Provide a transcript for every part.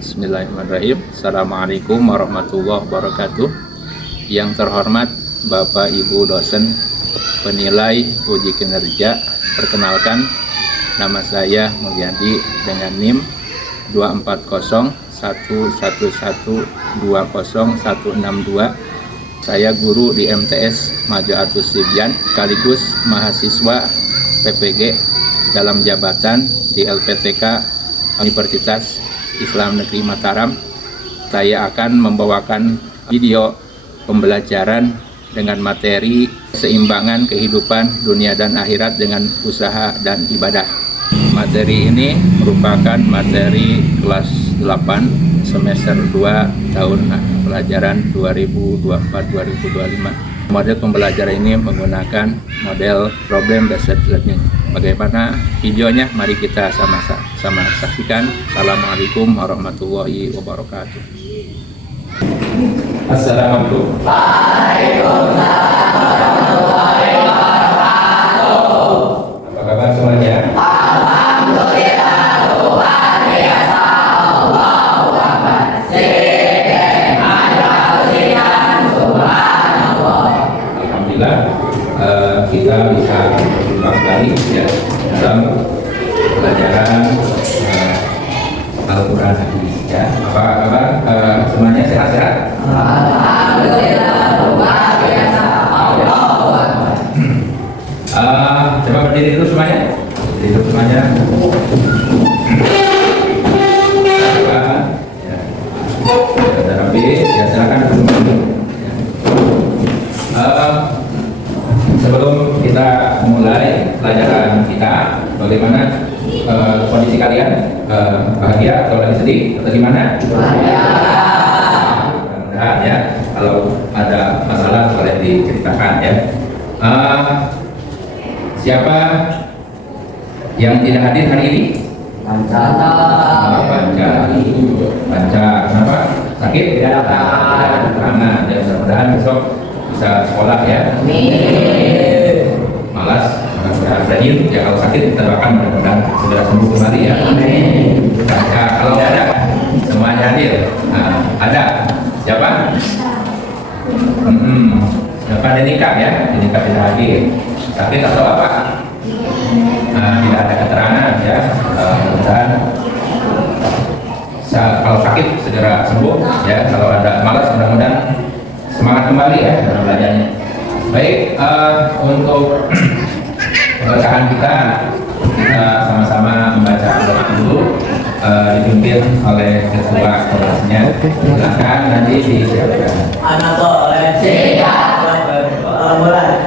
Bismillahirrahmanirrahim. Assalamualaikum warahmatullahi wabarakatuh. Yang terhormat Bapak Ibu dosen penilai uji kinerja, perkenalkan nama saya Mulyadi dengan NIM 24011120162. Saya guru di MTS Majaatus Sibyan sekaligus mahasiswa PPG dalam jabatan di LPTK Universitas Islam Negeri Mataram. Saya akan membawakan video pembelajaran dengan materi keseimbangan kehidupan dunia dan akhirat dengan usaha dan ibadah. Materi ini merupakan materi kelas 8 semester 2 tahun pelajaran 2024-2025. Model pembelajaran ini menggunakan model problem based learning. Bagaimana videonya? Mari kita sama-sama saksikan. Assalamualaikum warahmatullahi wabarakatuh. Assalamualaikum. Waalaikumsalam warahmatullahi wabarakatuh. Apa kabar semuanya? Alhamdulillah, luar biasa. Allahu Akbar. Alhamdulillah, kita bisa berjumpa kembali ya dalam pelajaran Al-Quran hadis ya. Apa kabar semuanya, sehat-sehat? Alhamdulillah, luar biasa. Allahu Akbar. Coba berdiri dulu semuanya. Berdiri dulu semuanya. Sudah rapi, ya silakan duduk. Sebelum kita mulai pelajaran kita, bagaimana kondisi kalian? Bahagia atau lagi sedih atau gimana? Bahagia. Mudah-mudahan ya. Kalau ada masalah boleh diceritakan ya. Siapa yang tidak hadir hari ini? Panca. Kenapa? Sakit? Tidak dapat. Karena ya, mudah-mudahan besok bisa sekolah ya. Amin. Malas, mudah-mudahan rajin ya. Kalau sakit kita doakan mudah-mudahan segera sembuh kembali ya. Amin. Nah, kalau tidak ada, semuanya hadir. Ada siapa? Siapa Denika ya? Denika tidak hadir. Sakit atau apa? Tidak ada keterangan ya. Mudah-mudahan kalau sakit segera sembuh ya. Kalau ada malas mudah-mudahan semangat kembali ya dalam belajarnya. Baik, untuk pembacaan kita sama-sama membaca doa dulu, dipimpin oleh ketua kelasnya. Silakan nanti disiapkan. Anak soleh siap. Mulai.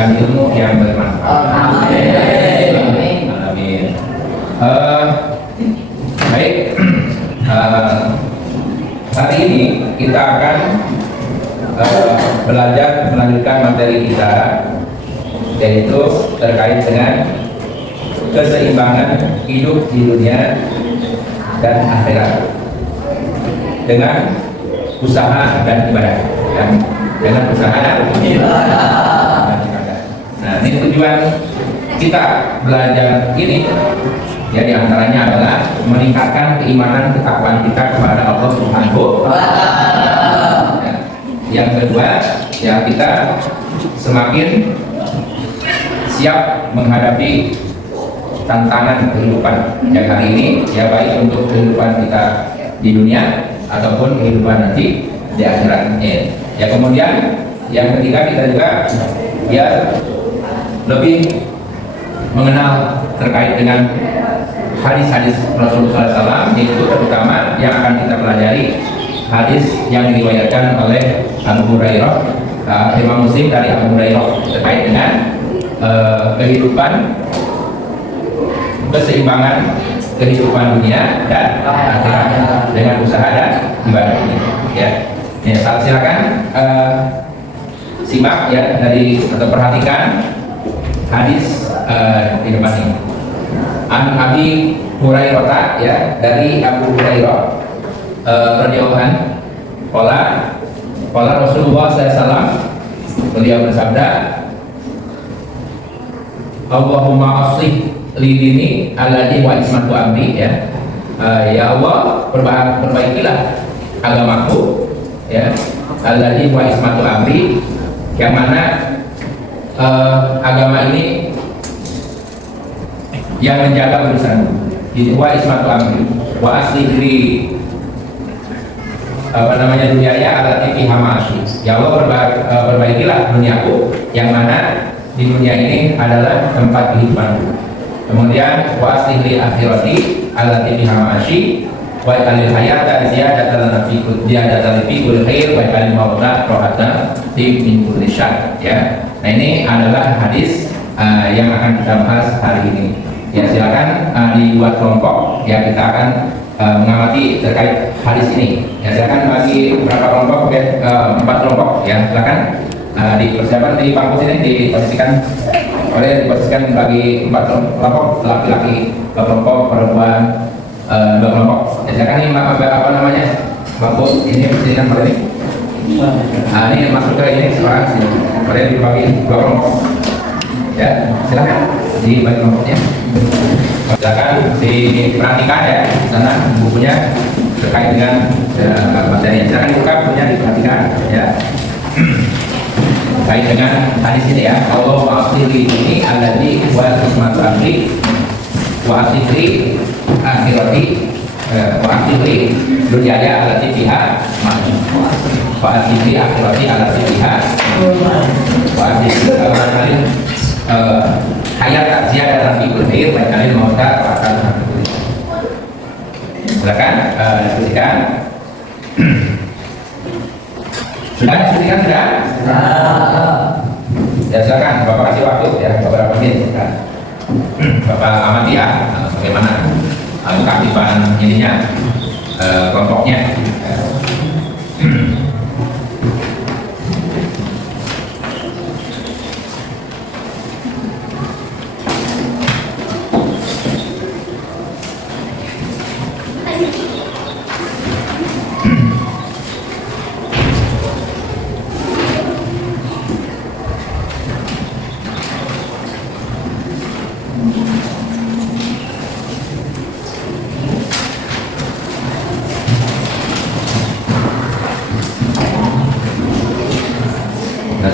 Ilmu yang bermanfaat. Amin. Amin. Baik. Hari ini kita akan belajar melanjutkan materi kita, yaitu terkait dengan keseimbangan hidup di dunia dan akhirat dengan usaha dan ibadah. Dengan usaha dan ibadah. Nah, ini tujuan kita belajar ini ya, diantaranya adalah meningkatkan keimanan ketakwaan kita kepada Allah Subhanahu wa Ta'ala. Yang kedua, ya kita semakin siap menghadapi tantangan kehidupan yang hari ini ya, baik untuk kehidupan kita di dunia ataupun kehidupan nanti di akhirat. Ya, kemudian yang ketiga kita juga ya lebih mengenal terkait dengan hadis-hadis Rasulullah SAW, yaitu terutama yang akan kita pelajari hadis yang diriwayatkan oleh Abu Hurairah, Imam Muslim dari Abu Hurairah terkait dengan kehidupan, keseimbangan kehidupan dunia dan akhirat dengan usaha dan ibadah ini. Ya, silakan simak ya dari atau perhatikan hadis di depan ini. An Abi Hurairah ya, dari Abu Hurairah radhiyallahu anhu, qala Rasulullah SAW, beliau bersabda, Allahumma aslih li dini alladhi wa ismatu amri, ya. Ya Allah, perbaikilah agamaku, ya, alladhi wa ismatu amri, yang mana agama ini yang menjaga urusanku. Jadi wa ismatu amri wa aslih li dunia ya alati fiha ma'ashi. Ya Allah, perbaikilah duniaku, yang mana di dunia ini adalah tempat kehidupanku. Kemudian wa aslih li akhirati alati fiha ma'ashi wa ikalil hayata ziyadatan fi kulli khair wa ikalil mauta rohatan min kulli syarr, ya. Nah, ini adalah hadis yang akan kita bahas hari ini. Ya, silakan dibuat kelompok, ya, kita akan mengamati terkait hadis ini. Ya, silakan bagi berapa kelompok? 4 kelompok, ya. Silakan dipersiapkan di bangku sini, diposisikan bagi 4 kelompok, laki-laki kelompok, perempuan 2 kelompok. Ya, silakan ini apa namanya? Bangku ini posisikan pada ini. Ini masuk ke ini sekarang sini. Kemudian dibagi 2 kelompok. Ya, silakan dibagi kelompoknya. Silakan diperhatikan ya, di sana bukunya terkait dengan materinya. Silakan buka bukunya, diperhatikan ya. Terkait dengan hadis ini ya. Allah ma'afili ini alladhi wa ismatu amri wa asifri akhirati wa asifri dunyaya alladhi fiha ma'ashi wa asifri akhirati alladhi fiha wa asifri hayat ziyadatan fi kulli khair wa ikalil mauta rohatan. Silakan diskusikan. Sudah diskusikan sudah? Ya, silakan Bapak kasih waktu ya, beberapa menit. Bapak amati ya, bagaimana keaktifan ininya, kelompoknya.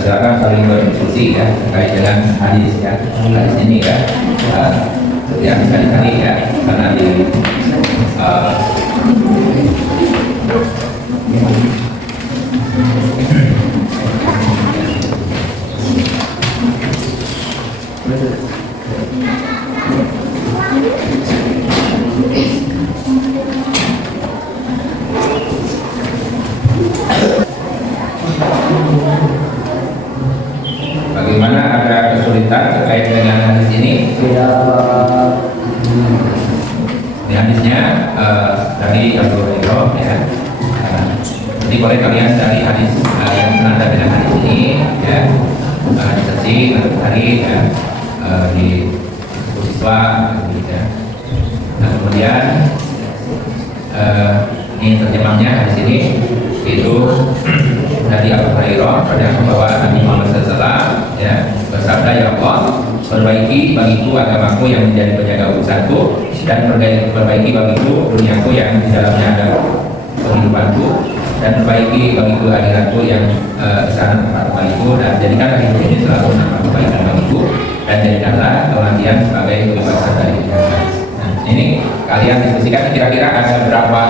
Silakan saling berdiskusi ya terkait dengan hadis ya, hadis ini ya, yang tadi ya, karena di bagaimana ada kesulitan terkait dengan hadis ini? Di hadisnya dari Abu Hurairah ya. Jadi boleh kalian cari hadis yang senada dengan hadis ini ya, disesi hari ya, di siswa ya. Nah, kemudian ini terjemahnya hadis ini itu dari Abu Hurairah pada membawa Nabi Muhammad SAW ya, bersabda, ya Allah, perbaiki bagiku agamaku yang menjadi penjaga urusanku, dan perbaiki bagiku duniaku yang di dalamnya ada kehidupanku, dan perbaiki bagiku akhiratku yang sana tempat bagiku, dan jadikanlah hidup ini selalu nampak kebaikan bagiku, dan jadikanlah kematian sebagai kebebasan dari neraka. Nah, ini kalian diskusikan kira-kira ada berapa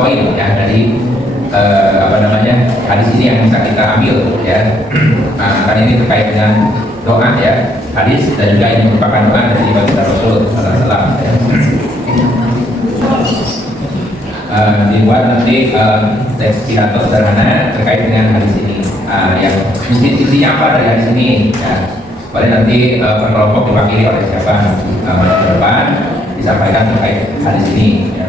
poin ya dari hadis ini yang bisa kita ambil ya. Nah, kan ini terkait dengan doa ya, hadis dan juga ini merupakan doa dari baginda Rasul sallallahu alaihi wasallam. Dibuat nanti teks pidato sederhana terkait dengan hadis ini. Yang intinya apa dari hadis ini? Ya, boleh nanti per kelompok diwakili oleh siapa maju ke depan disampaikan terkait hadis ini. Ya.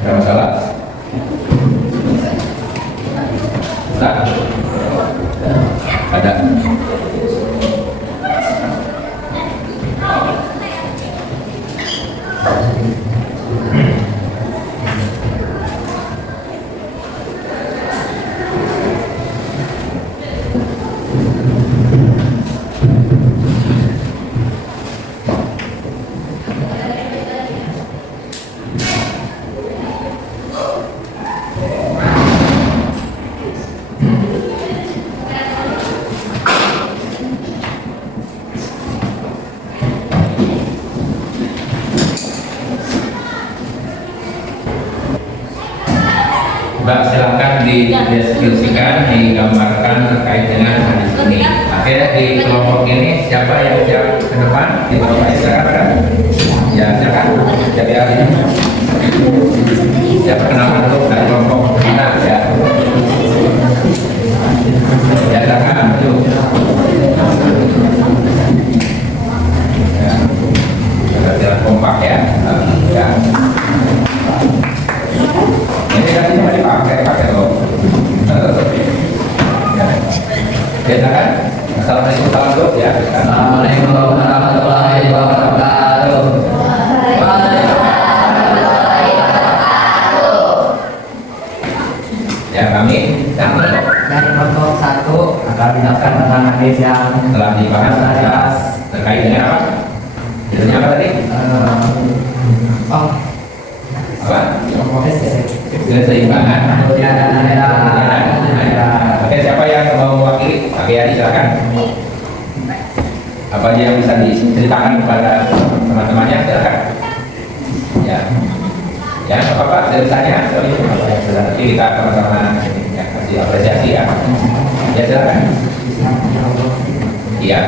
Ada masalah? Tak? Ada. Mbak, silakan dideskripsikan, digambarkan terkait dengan hadis ini. Akhirnya di kelompok ini siapa yang siap ke depan? Di bawah silakan. Ya silakan. Jadi ini. Ya perkenalan dulu dari kelompok kita ya. Ya silakan. Ya. Kita kompak ya. Ya. Ini kan cuma dipakai loh. Ya kan? Assalamualaikum warahmatullahi wabarakatuh. Assalamualaikum warahmatullahi wabarakatuh. Ya kami dari kelompok 1 akan menjelaskan tentang hadis yang telah dibahas terkait dengan apa? Judulnya apa tadi? Apa? Keseimbangan. Oke, siapa yang mau mewakili? Oke, ya, silakan. Apa aja yang bisa diceritakan kepada teman-temannya? Silakan. Ya, ya, apa-apa ceritanya. Nanti kita sama-sama ya, kasih apresiasi ya. Ya, silakan. Iya.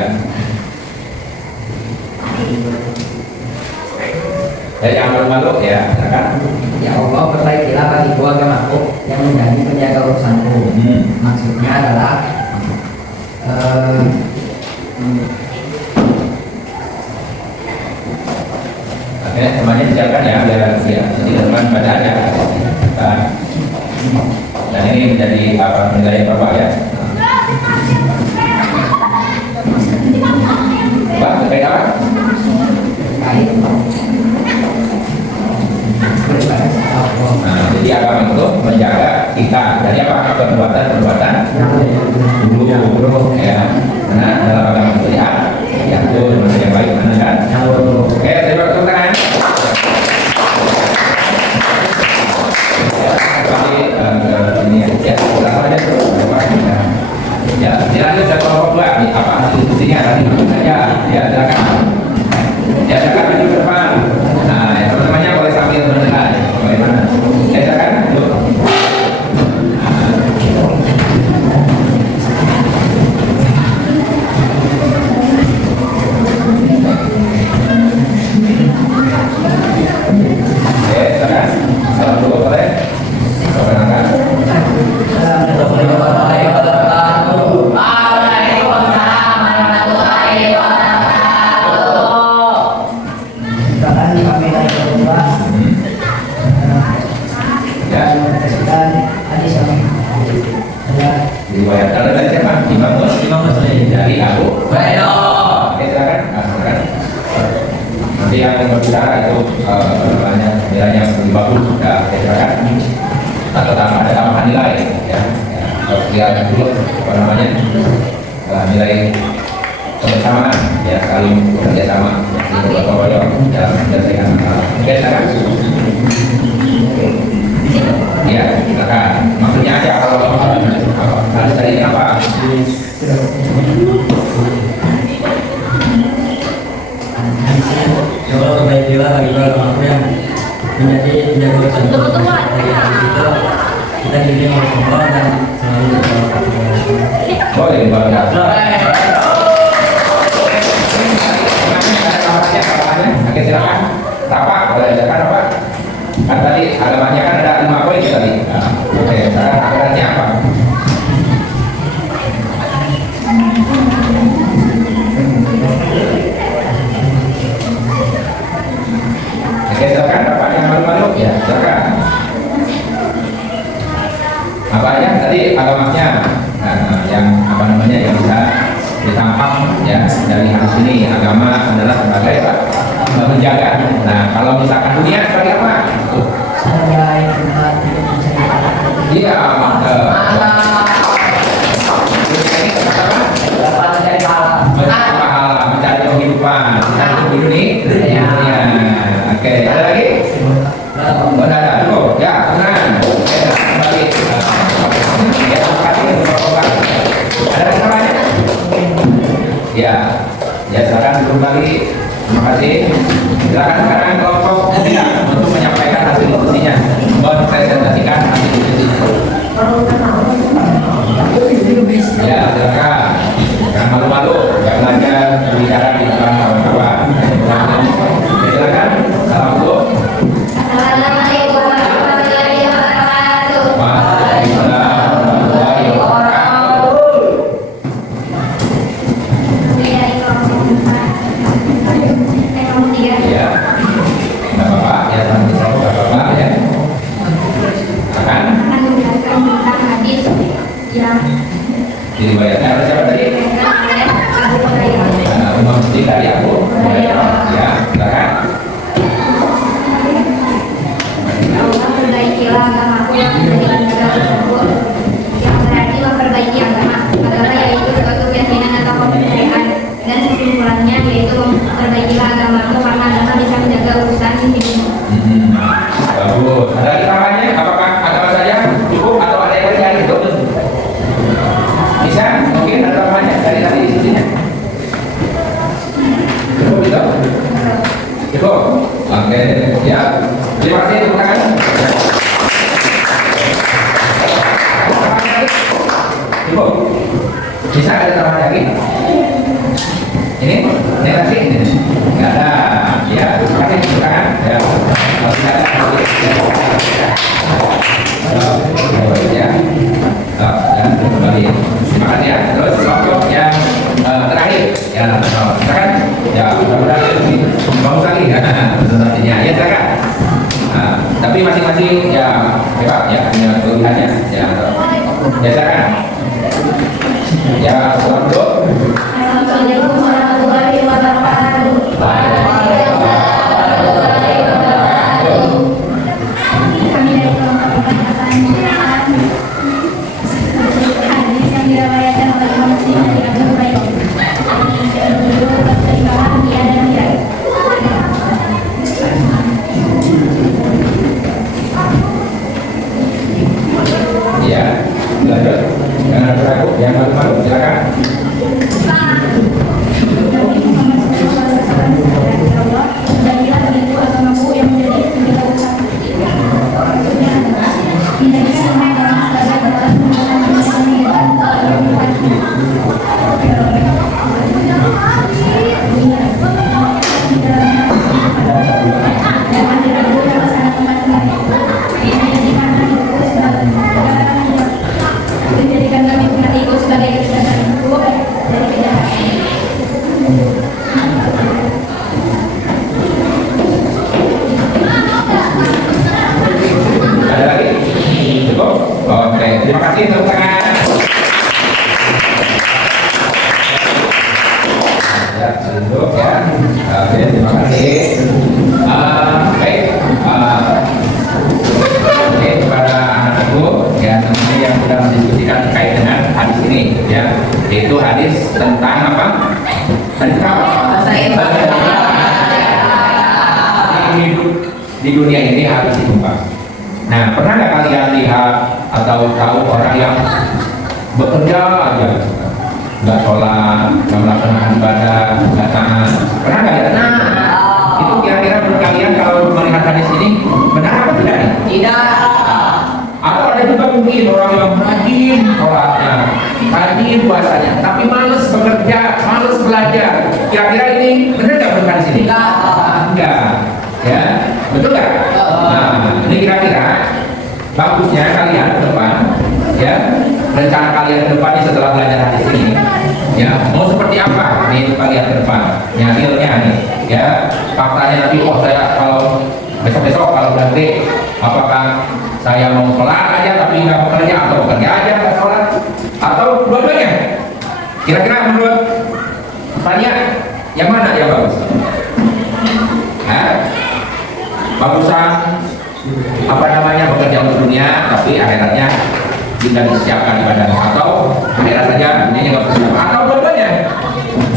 Dari yang malu-malu ya, silakan. Ya Allah, perbaikilah bagiku agamaku yang menjadi penjaga urusanku. Maksudnya adalah oke, temannya silakan ya, biar ya, jadi teman pada ada. Dan ini menjadi apa nilai Bapak ya? Pak, terkait apa? Nah, jadi agama itu menjaga kita dari apa? Perbuatan dulu ya. Karena dalam agama syariat yang itu mana yang baik mana kan? Oke, terima kasih tangan. Ini ya, silakan aja tuh. Ya, silakan saya kelompok 2 nih, apa institusinya tadi ya, ya silakan. Ya silakan maju ke depan. Nah, ya, teman-temannya boleh sambil mendengar. Bagaimana? Ya silakan. Diriwayatkan oleh siapa? Imam Muslim dari Abu Hurairah. Oke, silakan. Silakan. Nanti yang berbicara itu nilainya lebih bagus. Ya, silakan. Atau ada tambahan nilai ya. Lihat dulu apa namanya nilai kebersamaan ya, saling bekerja sama di berbagai dalam menyelesaikan masalah. Oke, silakan. Ya, silakan. Maksudnya aja kalau harus cari apa? Alhamdulillah bagi keluarga aku yang menjadi penjaga urusan dari habis itu kita dididik oleh Allah dan selalu berdoa. Boleh luar biasa. Oke, silakan. Tapak, boleh ajarkan apa? Kan tadi agamanya kan ada 5 poin tadi. Nah, oke, sekarang agamanya apa? Oke, silakan. Bapak yang malu-malu ya, silakan. Apa aja tadi agamanya? Nah, yang apa namanya yang bisa ditangkap ya dari hadis ini, agama adalah sebagai menjaga. Nah, kalau misalkan dunia sebagai apa? Iya, dunia ini tempat apa? Mencari pahala, mencari kehidupan. Kita hidup di dunia. Oke, ada lagi? Oh, ada, cukup. Ya, tenang. Kembali. Ya, terima kasih untuk Bapak. Ada kesalahannya? Ya, ya silakan kembali. Terima kasih. Silakan sekarang kelompok muda untuk menyampaikan hasil diskusinya, mempresentasikan hasil diskusinya. Ya, silakan. Jangan malu-malu, jangan belajar berbicara di depan kawan-kawan. Silakan. Salam dulu. Assalamualaikum warahmatullahi wabarakatuh. Waalaikumsalam warahmatullahi wabarakatuh. Ya, nggak apa-apa. Ya, sambil nggak apa-apa ya. Silakan. Akan menjelaskan tentang hadis yang Diriwayatkan oleh siapa tadi? diriwayatkan oleh Abu Hurairah. Umar Muslim dari aku. Ya, silakan. Allah perbaikilah agamaku yang menjadikan segala tersebut, yang berarti memperbaiki agama yaitu suatu keyakinan atau kepercayaan, dan kesimpulannya yaitu memperbaikilah agamamu karena agama bisa menjaga urusan hidupmu. Bagus. Ada lagi tambahannya? Apakah agama saja cukup atau ada yang lain itu? Bisa? Mungkin ada tambahannya dari tadi diskusinya. Cukup itu? Cukup. Oke. Ya. Terima kasih. Tepuk tangan. Cukup. Bisa ada tambahan lagi? Ini nasi ini nggak ada. Ya, terima kasih. Tepuk tangan. Ya. Kalau tidak ada, ya. Dan kembali. Terima kasih ya. Terus kelompok yang terakhir. Ya, silakan. Ya, mudah-mudahan bagus lagi ya presentasinya. Ya, silakan. Tapi masing-masing ya hebat ya punya kelebihannya. Ya, silakan. Ya, selamat dulu. Assalamualaikum warahmatullahi wabarakatuh. Kami dari kelompok pembahasan hadis yang diriwayatkan oleh Imam Muslim dari Abu Hurairah. Berjudul Keseimbangan Dia dan Dia. Ya, lanjut. Jangan ragu, yang malu-malu, silakan. Bagilah bagiku agamaku yang menjadi penjaga usaha. Maksudnya adalah tidak bisa mengagama sebagai orang menjadikan kami umat sebagai kecerdasan hidup dari kejahatan. Ada lagi? Cukup? Oke, terima kasih tepuk tangan. Ya, duduk ya. Oke, terima kasih. Baik. Oke, kepada anak-anakku ya teman-teman yang sudah mendiskusikan terkait dengan hadis ini ya, yaitu hadis tentang apa? Hadis apa? Hidup di dunia ini harus ditumpang. Nah, pernah nggak kalian lihat atau tahu orang yang bekerja aja, nggak sholat, nggak melaksanakan ibadah, nggak taat? Pernah nggak lihat? Itu kira-kira berkali Kira-kira ini benar nggak berkah di sini? Enggak. Ya, betul nggak? Nah, ini kira-kira bagusnya kalian ke depan, ya, rencana kalian ke depan ini setelah belajar hadis ini, ya, mau seperti apa nih kalian ke depan? Ya, realnya nih, ya, faktanya nanti, oh saya kalau besok-besok kalau nanti, apakah saya mau sholat aja tapi nggak bekerja, atau bekerja aja nggak sholat, atau dua-duanya? Kira-kira menurut tanya yang mana yang bagus? Bagusan apa namanya bekerja untuk dunia tapi akhiratnya tidak disiapkan ibadah, atau akhirat saja dunianya nggak persiapan, atau dua-duanya?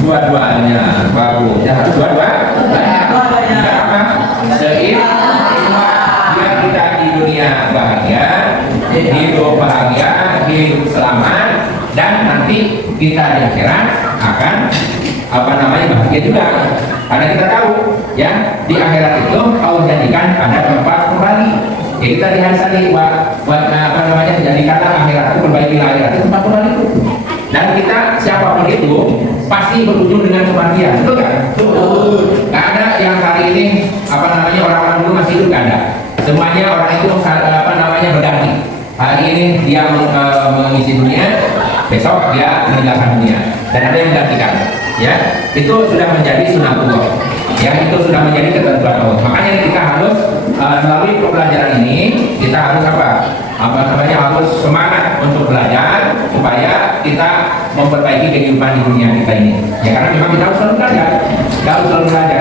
Dua-duanya bagus. Ya harus dua-duanya. Apa? Biar kita di dunia bahagia, hidup bahagia, hidup selamat, dan nanti kita di akhirat akan apa namanya bahagia juga. Karena kita tahu ya di akhirat itu Allah jadikan ada tempat kembali. Ya kita lihat tadi buat apa namanya jadikanlah akhirat itu, perbaikilah akhirat itu tempat kembali itu. Dan kita siapapun itu pasti berujung dengan kematian, betul kan? Betul. Gak ada yang hari ini apa namanya orang-orang dulu masih hidup, gak ada. Semuanya orang itu apa namanya berganti. Hari ini dia mengisi dunia, besok dia meninggalkan dunia, dan ada yang menggantikan. Ya, itu sudah menjadi sunatullah. Ya, itu sudah menjadi ketentuan Allah. Makanya kita harus melalui pembelajaran ini kita harus apa namanya harus semangat untuk belajar supaya kita memperbaiki kehidupan di dunia kita ini. Ya, karena memang kita harus selalu belajar,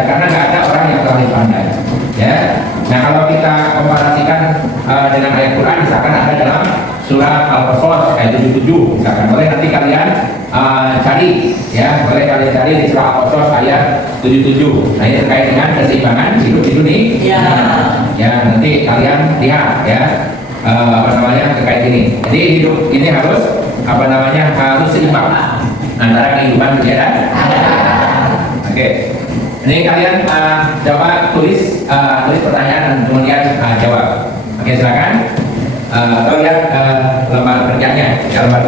karena nggak ada orang yang terlalu pandai. Ya, nah kalau kita komparasikan dengan ayat Quran, misalkan ada dalam surat Al-Qasas ayat 77, misalkan boleh nanti kalian cari, ya boleh kalian cari di surah Al-Qasas ayat 77. Nah ini terkait dengan keseimbangan hidup di dunia. Ya nanti kalian lihat ya apa namanya terkait ini. Jadi hidup ini harus apa namanya harus seimbang antara kehidupan dunia dan oke. Ini kalian coba tulis pertanyaan dan kemudian jawab. Oke, silakan. Kalau lihat lembar kerjanya, silakan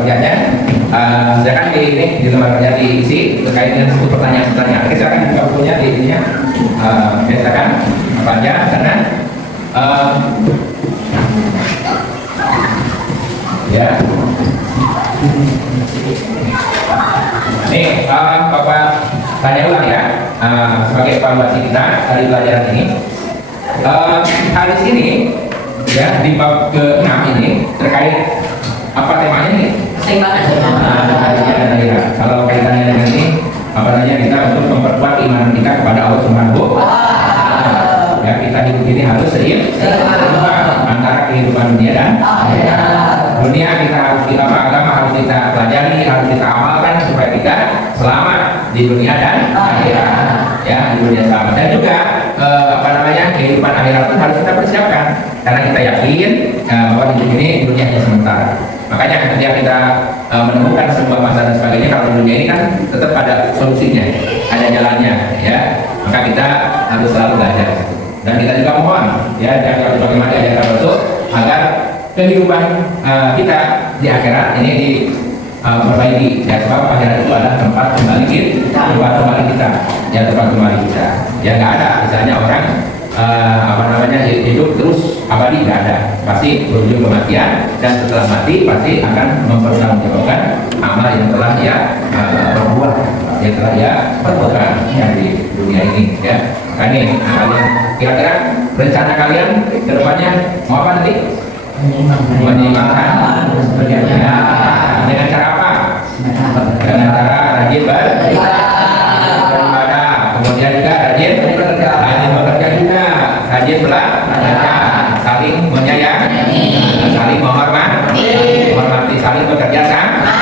di lembar kerja diisi terkait dengan satu pertanyaan. Oke, silakan buka bukunya di ininya. Silakan apa aja sana. Ya. Nih, Bapak tanya ulang ya. Sebagai evaluasi kita dari pelajaran ini, hadis ini ya di bab ke-6 ini terkait apa temanya nih? Keseimbangan. Kalau kaitannya dengan ini apa namanya kita untuk memperkuat iman kita kepada Allah Subhanahu wa Ta'ala. Ya kita hidup ini harus seimbang antara kehidupan dunia dan dunia. Kita harus agama harus kita pelajari, harus kita amalkan supaya kita selamat di dunia dan akhirat. Ya di dunia selamat, dan juga apa namanya kehidupan akhirat itu harus kita persiapkan karena kita yakin bahwa hidup ini dunia hanya sementara. Makanya ketika kita menemukan sebuah masalah dan sebagainya, kalau dunia ini kan tetap ada solusinya, ada jalannya, ya. Maka kita harus selalu belajar. Dan kita juga mohon, ya, jangan bagaimana diajarkan Rasul agar kehidupan kita di akhirat ini diperbaiki. Ya, sebab akhirat itu adalah tempat kembali kita, Ya nggak ada, misalnya orang apa namanya hidup terus abadi, nggak ada, pasti berujung kematian, dan setelah mati pasti akan mempertanggungjawabkan amal yang telah dia perbuat, yang telah dia perbuatkan yang di dunia ini, ya. Nah, ini kalian kira-kira rencana kalian ke depannya mau apa nanti? Menyimpangkan dengan cara apa? Dengan cara rajin beribadah, kemudian juga rajin bekerja juga, rajin belajar, saling menyayangi, saling menghormati, saling bekerja sama.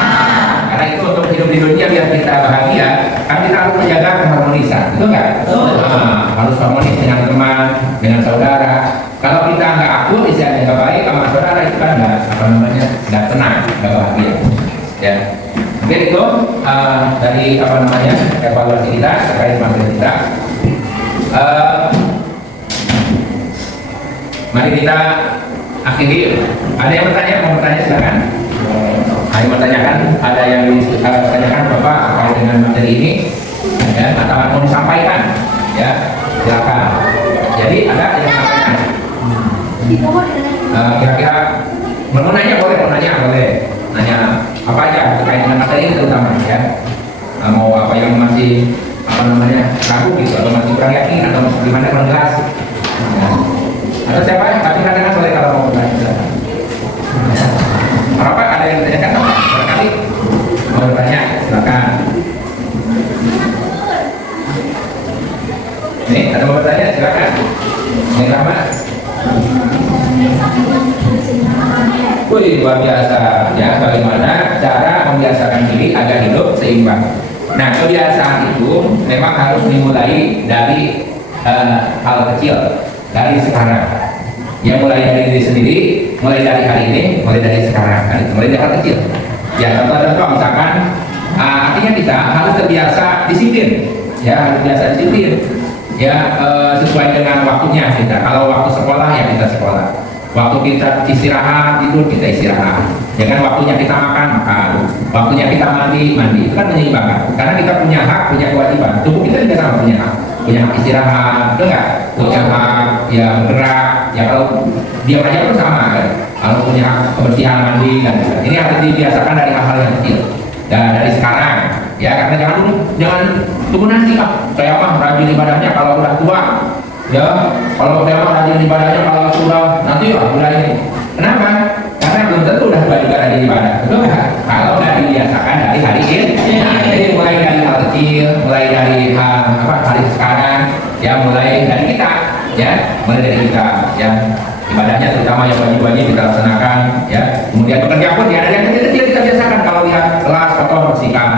Karena itu untuk hidup di dunia biar kita bahagia, kan kita harus menjaga keharmonisan, betul nggak? Harus harmonis dengan teman, dengan saudara. Kalau kita nggak akur, isinya nggak baik sama saudara, itu kan nggak tenang, nggak bahagia. Ya. Oke, itu dari evaluasi kita terkait materi kita. Mari kita akhiri. Ada yang bertanya? Mau bertanya silakan. Ayo bertanyakan. Ada yang ditanyakan Bapak terkait dengan materi ini? ya, atau mau disampaikan, ya, silakan. Jadi ada yang sampaikan. Kira-kira mau nanya boleh, nanya apa aja terkait dengan materi ini terutama, ya. Mau apa yang masih ragu gitu, atau masih kurang yakin, atau gimana kurang jelas, ya. Atau siapa ya, tapi kadang-kadang boleh kalau mau bertanya. Apa ada yang ditanyakan? Barangkali mau bertanya, silakan. Nih, ada mau bertanya, silakan. Yang lama. Wih, luar biasa, ya. Bagaimana cara membiasakan diri agar hidup seimbang? Nah, kebiasaan itu memang harus dimulai dari hal kecil, dari sekarang. Ya, mulai dari diri sendiri, mulai dari hari ini, mulai dari sekarang, kan? Mulai dari hal kecil. Ya, contoh-contoh misalkan, artinya kita harus terbiasa disiplin, ya, harus biasa disiplin, ya, sesuai dengan waktunya kita. Kalau waktu sekolah ya kita sekolah, waktu kita istirahat tidur kita istirahat, ya kan, waktunya kita makan, waktunya kita mandi, itu kan menyeimbangkan. Karena kita punya hak, punya kewajiban. Tubuh kita juga sama punya hak istirahat, betul nggak? Punya hak ya bergerak, ya kalau diam aja pun sama kan. Kalau punya hak kebersihan mandi dan ini harus dibiasakan dari hal-hal yang kecil dan dari sekarang, ya. Karena jangan tunggu nanti, saya mah rajin ibadahnya kalau udah tua, ya. Kalau saya mah rajin ibadahnya kalau sudah nanti ya udah ini. Kenapa? Karena belum tentu udah tua juga rajin ibadah, betul nggak? Kalau udah dibiasakan dari hari ini, jadi mulai dari hal kecil, mulai dari hari sekarang, ya, mulai dari kita, ya, mulai dari kita, ya. Ibadahnya terutama yang wajib-wajib kita laksanakan, ya. Kemudian bekerja pun ya, ada yang kecil-kecil kita biasakan. Kalau lihat kelas kotor bersihkan,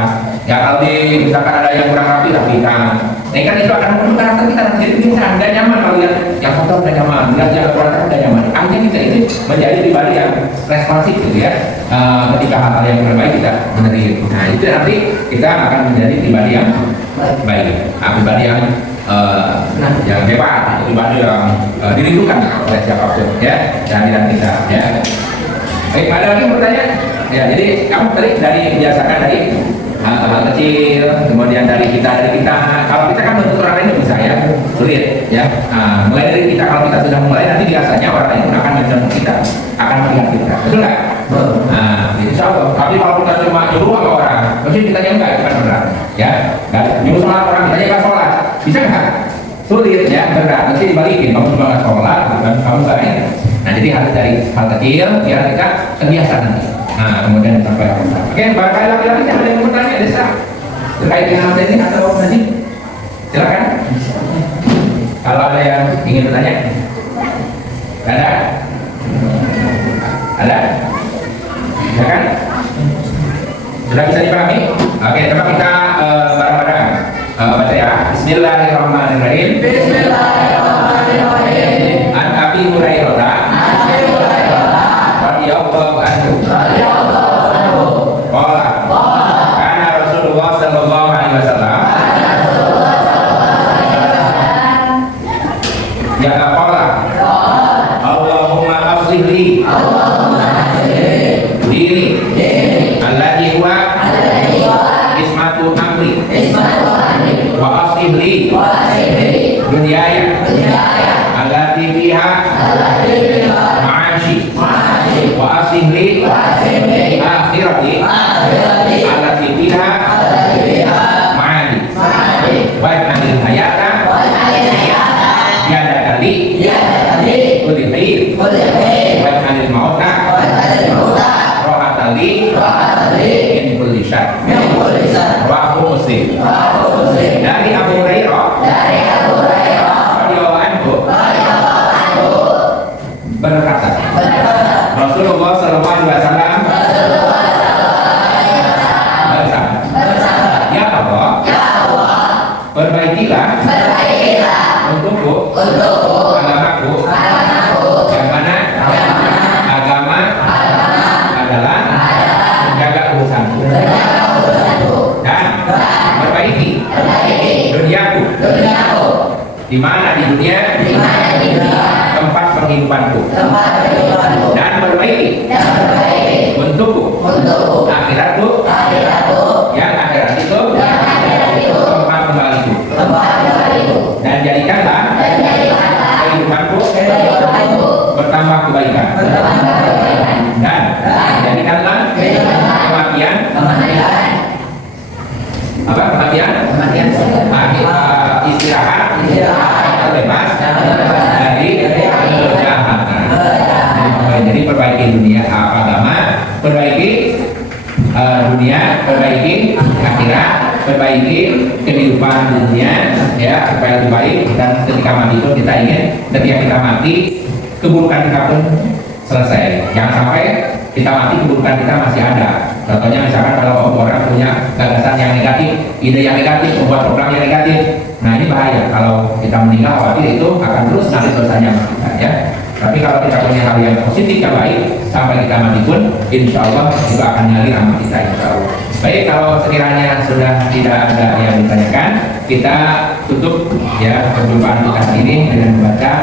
ya. Kalau misalkan ada yang kurang rapi rapikan. Nah, kan itu akan membentuk karakter kita. Jadi kita nggak nyaman kalau lihat yang kotor, nggak nyaman, lihat yang kurang rapi nggak nyaman. Akhirnya kita itu menjadi pribadi yang responsif gitu, ya. Ketika hal-hal yang kurang baik kita benerin. Nah, itu nanti kita akan menjadi pribadi yang baik, pribadi yang yang hebat, pribadi yang dirindukan oleh siapapun, ya, dan kita, ya. Baik, ada lagi bertanya? Ya, jadi kamu tadi dari biasakan dari hal kecil, kemudian dari kita. Kalau kita kan bentuk orang lain bisa, ya, sulit, ya. Mulai dari kita. Kalau kita sudah mulai, nanti biasanya orang lain akan mencontoh kita, akan melihat kita, betul nggak? Insya Allah. Tapi kalau kita cuma nyuruh sama orang, mesti ditanya enggak, bukan benar, ya. Nyuruh sholat orang, ditanya nggak sholat, bisa nggak? Sulit, ya, berat. Nanti dibalikin, kamu cuma nggak sholat, bukan kamu nggak ini. Nah, jadi harus dari hal kecil, biar kita terbiasa nanti. Nah, kemudian sampai orang. Oke, barangkali laki-laki ada yang mau tanya, Desa, terkait dengan materi ini atau nanti? Silakan. Kalau ada yang ingin bertanya, ada? Ada? Ya kan? Sudah bisa dipahami? Oke, coba kita bareng-bareng baca, ya. Bismillahirrahmanirrahim. Bismillahirrahmanirrahim. An Abi Hurairah radhiyallahu anhu. Qala kana Rasulullah sallallahu alaihi wasallam ya qala Allahumma aslih li dini alladhi huwa ismatu amri wa aslih li dunyaya allati fiha ma'ashi wa aslih li akhirati allati fiha ma'adi wa anil hayata yada kali kulli khair wa anil mauta rohatali min kulli syar wa muslim. Dari Abu Hurairah radhiyallahu anhu berkata, Rasulullah sallallahu alaihi wasallam bersabda, ya Allah, perbaikilah untukku agamaku, yang mana agama adalah menjaga urusanku, dan perbaiki duniaku, di mana di dunia tempat penghidupanku, dan perbaiki untukku akhiratku, yang akhirat itu tempat kembali ya supaya lebih baik, dan ketika mati pun kita ingin ketika kita mati keburukan kita pun selesai. Jangan sampai kita mati keburukan kita masih ada. Contohnya misalkan kalau orang punya gagasan yang negatif, ide yang negatif, membuat program yang negatif, nah ini bahaya. Kalau kita meninggal khawatir itu akan terus nanti dosanya kita ya. Tapi kalau kita punya hal yang positif yang baik, sampai kita mati pun insya Allah juga akan ngalir amal kita insya Allah. Baik, kalau sekiranya sudah tidak ada yang ditanyakan, kita tutup ya perjumpaan kita ini dengan membaca